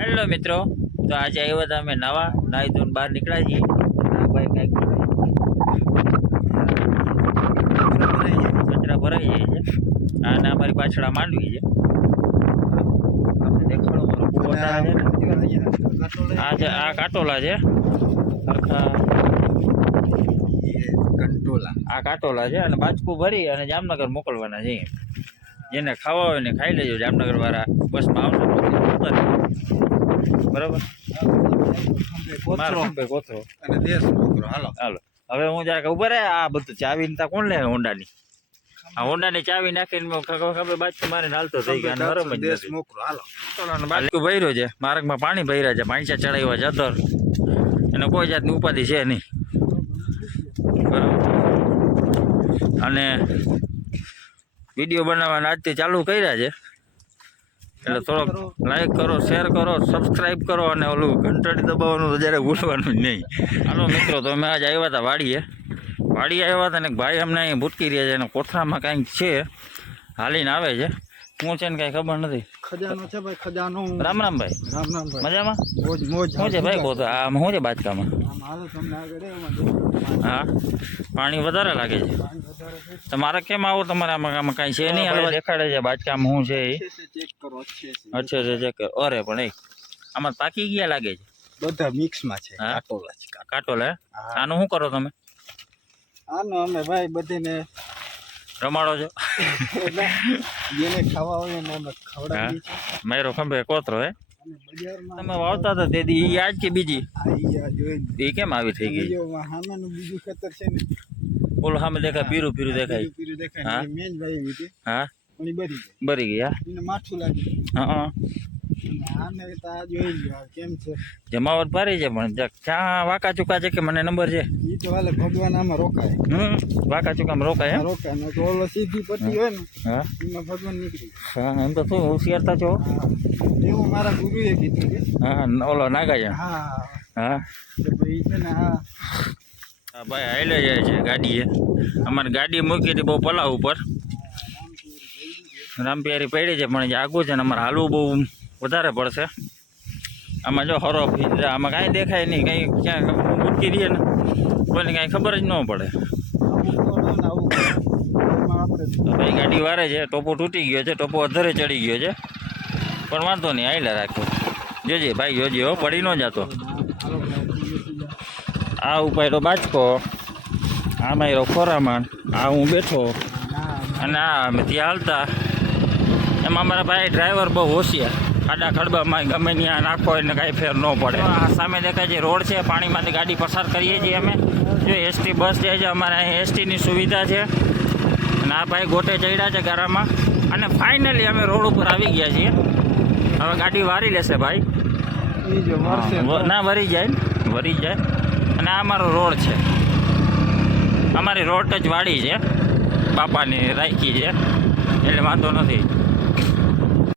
Hello મિત્રો, તો આજે આવ્યા હતા અમે નવા નાહી ધોઈને બહાર નીકળ્યા છીએ. આ ભાઈ કંઈક કચરા ભરાઈ જાય છે. અને અમારી પાછળ આ માંડવી છે. આપણે દેખાડો ફોટા છે ને આ કાટોલા છે. આ કાટોલા છે અને બાજકું ભરી અને જામનગર મોકલવાના છે. જેને ખાવા હોય ને ખાઈ લેજો. જામનગર વાળા બસમાં આવશે બરાબર. કોથરો અને દેશ હાલો હવે હું જરાક ઉભા રહે. આ બધું ચાવી તા કોણ લે? હોન્ડાની. આ હોન્ડાની ચાવી નાખીને ખબર બાજુ મારે હાલતો થઈ ગયા. બાજુ ભર્યો છે. માર્ગમાં પાણી ભર્યા છે. પાંચા ચડાવ્યા જતર એને કોઈ જાતની ઉપાધિ છે નહીં. બરાબર. અને વિડીયો બનાવવાના આજથી ચાલુ કર્યા છે. એટલે થોડોક લાઈક કરો, શેર કરો, સબસ્ક્રાઈબ કરો અને ઓલું ઘંટડી દબાવવાનું તો જ્યારે ભૂલવાનું જ નહીં. હાલો મિત્રો, તો અમે આજે આવ્યા હતા વાડીએ આવ્યા હતા ને ભાઈ અમને અહીં ભૂટકી રહ્યા છે અને કોઠરામાં કાંઈક છે હાલીને આવે છે. શું છે ને કાંઈ ખબર નથી. ખજાનો છે ભાઈ, ખજાનો. રામ રામ ભાઈ. રામ રામ ભાઈ. મજામાં? મોજ શું છે ભાઈ? કોથરા આમ શું છે બાજકામાં? હા, પાણી વધારે લાગે છે. તમારે કેમ આવો? તમારે આમાં કાંઈ છે નહીં? હાલવા દેખાડે છે બાજકામાં શું છે એ? ચેક કરો. અચ્છા ચેક કરો. અરે પણ એ આમાં પાકી ગયા લાગે છે. બધા મિક્સમાં છે. કાટોલા છે. કાટોલા. આનું શું કરો તમે? આનો અમે ભાઈ બધીને રમાડો છો? જેને ખાવા હોય ને અમે ખવડાવીએ છીએ. મારો ખંભે કોતરો હે. તમે વાવતા હતા તે દી ઈ આજ કે બીજી? એ કેમ આવી થઈ ગઈ? સામેનું બીજું ખેતર છે ને, ઓલું સામે દેખાય પીરું દેખાય. દેખાય મેં જ વાવી હતી. હા, બરી ગઈ. એને માથું લાગ્યું. હા, આને તા જોઈ લ્યો કેમ છે. જમાવટ ભારી છે પણ ક્યાં વાંકા ચૂકા છે કે મને નંબર છે? એ તો હાલે ભગવાન આમાં રોકાય. વાંકા ચૂકામાં રોકાય. રોકાય ને તો ઓલો સીધી પટ્ટી હોય ને, હા, એમાં ભગવાન નીકળી. હા, એમ તો શું હોશિયારતા છો. એવું મારા ગુરુએ કીધું છે. હા, ઓલો નાગા છે. હા હા, તો ભાઈ છે ને. હા ભાઈ હાલે જાય છે ગાડીએ. અમારે ગાડી મૂકી હતી બહુ પલાવ ઉપર. રામપિયારી પડી છે પણ આગું છે ને અમારે હાલવું બહુ વધારે પડશે. આમાં જો હરો આમાં કાંઈ દેખાય નહીં. કંઈ ક્યાં મૂકી રહીએ ને કોઈને કાંઈ ખબર જ ન પડે. ભાઈ ગાડી વારે છે. ટોપો તૂટી ગયો છે. ટોપો અધરે ચડી ગયો છે પણ વાંધો નહીં, આયલા રાખ્યો. જોજે ભાઈ, જોજે હો, પડી ન જતો. આ ઉપાડ્યો બાજકો, આ મારો ખોરામાં, આ હું બેઠો અને આ અમે ત્યાં હાલતા. એમાં અમારા ભાઈ ડ્રાઈવર બહુ હોશિયાર. ખાડા ખડબામાં ગમે ત્યાં નાખો એટલે કાંઈ ફેર ન પડે. આ સામે દેખાય છે રોડ છે. પાણીમાંથી ગાડી પસાર કરીએ છીએ અમે. જો એસટી બસ જાય છે. અમારે અહીં એસટીની સુવિધા છે. અને આ ભાઈ ગોટે ચડ્યા છે ગારામાં. અને ફાઇનલી અમે રોડ ઉપર આવી ગયા છીએ. હવે ગાડી વારી લેશે ભાઈ. ના વરી જાય. અને આ અમારો રોડ છે. અમારી રોડ જ વાડી છે. બાપાની રાખી છે એટલે વાંધો નથી.